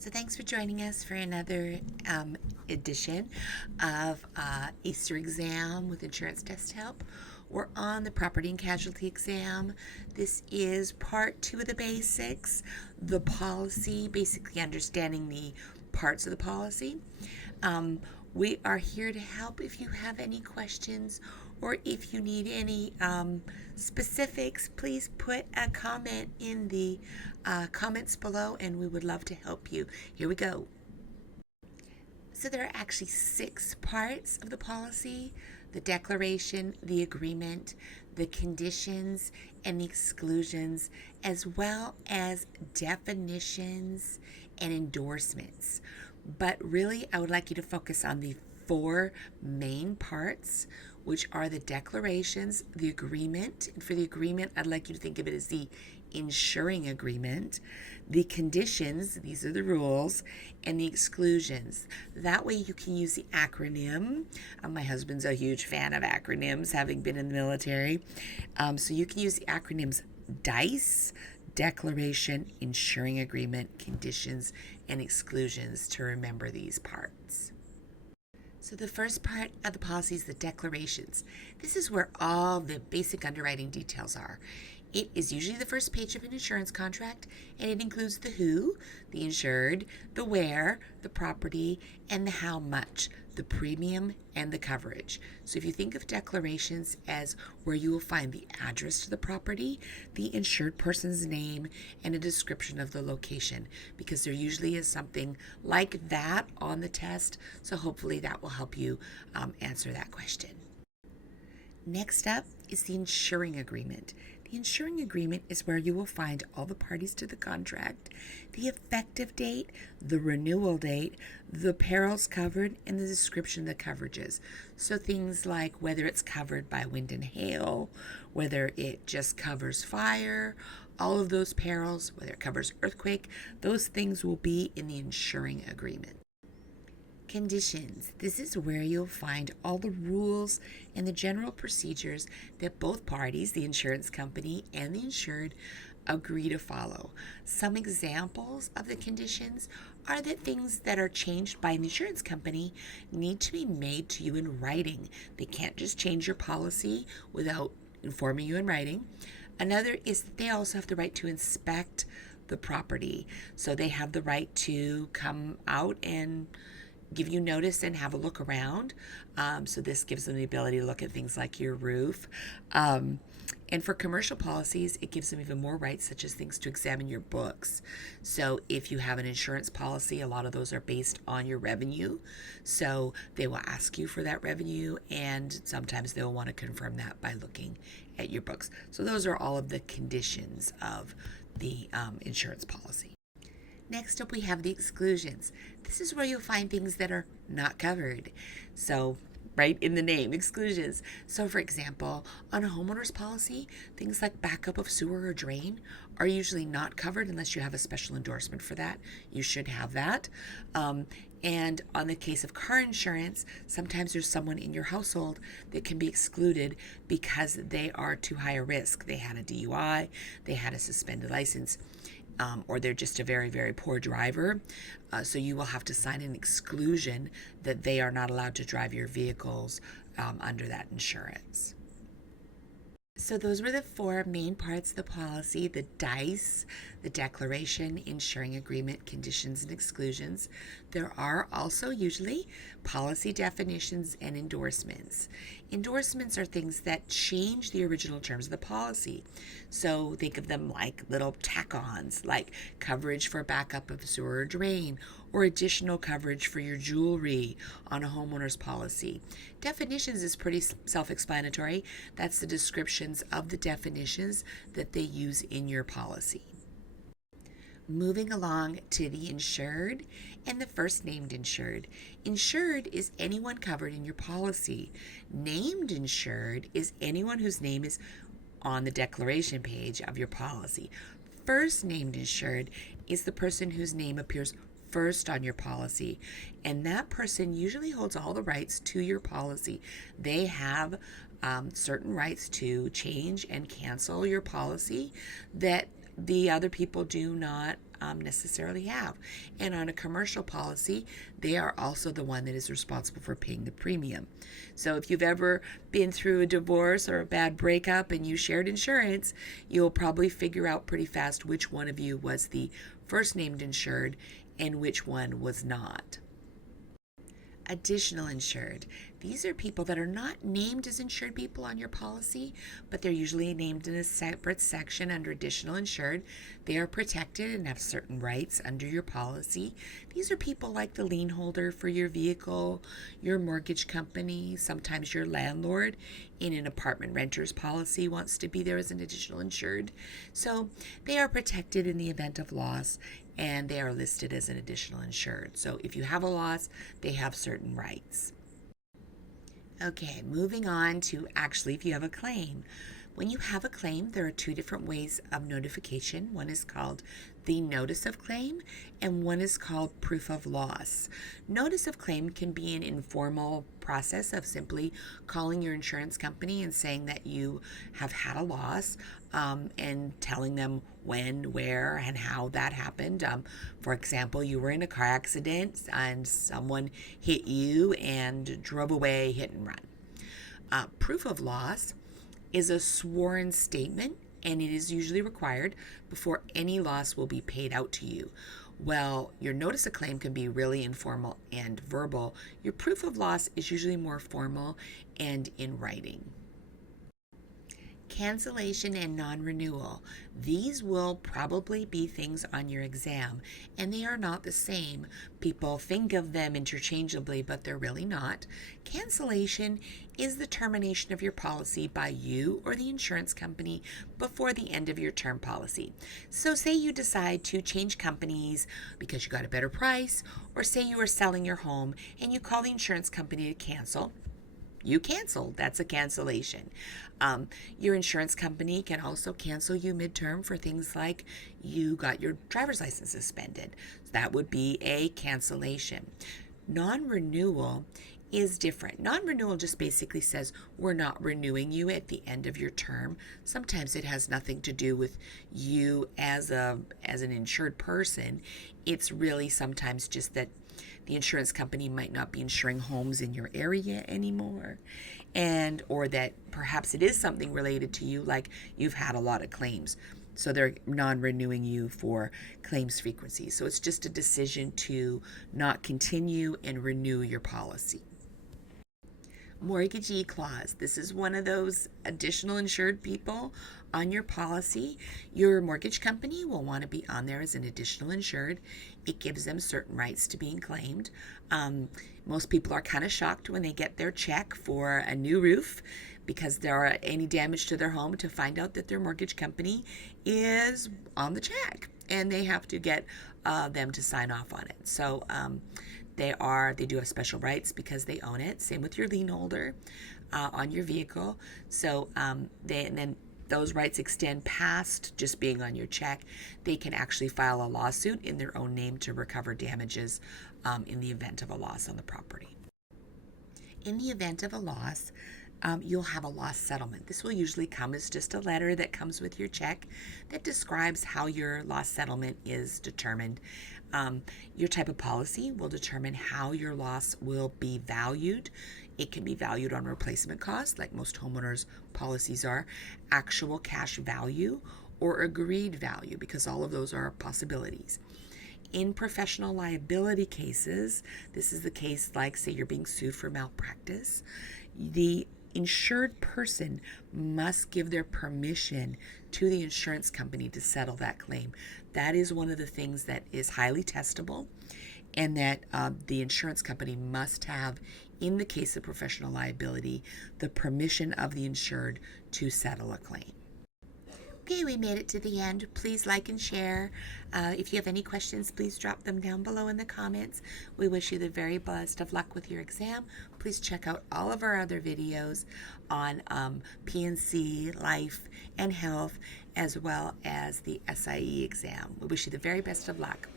So thanks for joining us for another edition of Easter Exam with Insurance Test Help. We're on the Property and Casualty exam. This is part 2 of the basics, the policy, basically understanding the parts of the policy. We are here to help if you have any questions or if you need any specifics. Please put a comment in the comments below and we would love to help you. Here we go. So there are actually 6 parts of the policy: the declaration, the agreement, the conditions, and the exclusions, as well as definitions and endorsements. But really, I would like you to focus on the 4 main parts, which are the declarations, the agreement. And for the agreement, I'd like you to think of it as the insuring agreement, the conditions, these are the rules, and the exclusions. That way you can use the acronym. My husband's a huge fan of acronyms, having been in the military. So you can use the acronyms DICE, declaration, insuring agreement, conditions, and exclusions to remember these parts. So the first part of the policy is the declarations. This is where all the basic underwriting details are. It is usually the first page of an insurance contract, and it includes the who, the insured, the where, the property, and the how much, the premium, and the coverage. So if you think of declarations as where you will find the address to the property, the insured person's name, and a description of the location, because there usually is something like that on the test, so hopefully that will help you answer that question. Next up is the insuring agreement. The insuring agreement is where you will find all the parties to the contract, the effective date, the renewal date, the perils covered, and the description of the coverages. So things like whether it's covered by wind and hail, whether it just covers fire, all of those perils, whether it covers earthquake, those things will be in the insuring agreement. Conditions. This is where you'll find all the rules and the general procedures that both parties, the insurance company and the insured, agree to follow. Some examples of the conditions are that things that are changed by an insurance company need to be made to you in writing. They can't just change your policy without informing you in writing. Another is that they also have the right to inspect the property. So they have the right to come out and give you notice and have a look around. So this gives them the ability to look at things like your roof. And for commercial policies, it gives them even more rights, such as things to examine your books. So if you have an insurance policy, a lot of those are based on your revenue. So they will ask you for that revenue, and sometimes they'll want to confirm that by looking at your books. So those are all of the conditions of the insurance policy. Next up, we have the exclusions. This is where you'll find things that are not covered. So, right in the name, exclusions. So, for example, on a homeowner's policy, things like backup of sewer or drain are usually not covered unless you have a special endorsement for that. You should have that. And on the case of car insurance, sometimes there's someone in your household that can be excluded because they are too high a risk. They had a DUI, they had a suspended license, or they're just a very, very poor driver. So you will have to sign an exclusion that they are not allowed to drive your vehicles under that insurance. So those were the 4 main parts of the policy: the DICE, the declaration, insuring agreement, conditions, and exclusions. There are also usually policy definitions and endorsements. Endorsements are things that change the original terms of the policy. So think of them like little tack-ons, like coverage for backup of sewer or drain, or additional coverage for your jewelry on a homeowner's policy. Definitions is pretty self-explanatory. That's the descriptions of the definitions that they use in your policy. Moving along to the insured and the first named insured. Insured is anyone covered in your policy. Named insured is anyone whose name is on the declaration page of your policy. First named insured is the person whose name appears first on your policy, and that person usually holds all the rights to your policy. They have certain rights to change and cancel your policy that the other people do not necessarily have. And on a commercial policy, they are also the one that is responsible for paying the premium. So if you've ever been through a divorce or a bad breakup and you shared insurance, you'll probably figure out pretty fast which one of you was the first named insured and which one was not. Additional insured. These are people that are not named as insured people on your policy, but they're usually named in a separate section under additional insured. They are protected and have certain rights under your policy. These are people like the lien holder for your vehicle, your mortgage company, sometimes your landlord in an apartment renter's policy wants to be there as an additional insured. So they are protected in the event of loss, and they are listed as an additional insured. So if you have a loss, they have certain rights. Okay, moving on to actually if you have a claim. When you have a claim, there are two different ways of notification. One is called the notice of claim, and one is called proof of loss. Notice of claim can be an informal process of simply calling your insurance company and saying that you have had a loss, and telling them when, where, and how that happened. For example, you were in a car accident and someone hit you and drove away, hit and run. Proof of loss is a sworn statement, and it is usually required before any loss will be paid out to you. Well, your notice of claim can be really informal and verbal. Your proof of loss is usually more formal and in writing. Cancellation and non-renewal. These will probably be things on your exam, and they are not the same. People think of them interchangeably, but they're really not. Cancellation is the termination of your policy by you or the insurance company before the end of your term policy. So say you decide to change companies because you got a better price, or say you are selling your home and you call the insurance company to cancel. You canceled. That's a cancellation. Your insurance company can also cancel you midterm for things like you got your driver's license suspended. That would be a cancellation. Non-renewal is different. Non-renewal just basically says we're not renewing you at the end of your term. Sometimes it has nothing to do with you as an insured person. It's really sometimes just that the insurance company might not be insuring homes in your area anymore, and or that perhaps it is something related to you, like you've had a lot of claims, so they're non-renewing you for claims frequency. So it's just a decision to not continue and renew your policy. Mortgagee clause. This is one of those additional insured people on your policy. Your mortgage company will want to be on there as an additional insured. It gives them certain rights to being claimed. Most people are kind of shocked when they get their check for a new roof because there are any damage to their home, to find out that their mortgage company is on the check and they have to get them to sign off on it. So they do have special rights because they own it. Same with your lien holder on your vehicle. So and then those rights extend past just being on your check. They can actually file a lawsuit in their own name to recover damages in the event of a loss on the property. In the event of a loss, you'll have a loss settlement. This will usually come as just a letter that comes with your check that describes how your loss settlement is determined. Your type of policy will determine how your loss will be valued. It can be valued on replacement cost, like most homeowners policies are, actual cash value, or agreed value, because all of those are possibilities. In professional liability cases, this is the case like, say you're being sued for malpractice, the insured person must give their permission to the insurance company to settle that claim. That is one of the things that is highly testable, and that the insurance company must have, in the case of professional liability, the permission of the insured to settle a claim. Okay, we made it to the end. Please like and share. If you have any questions, please drop them down below in the comments. We wish you the very best of luck with your exam. Please check out all of our other videos on P&C, life, and health, as well as the SIE exam. We wish you the very best of luck.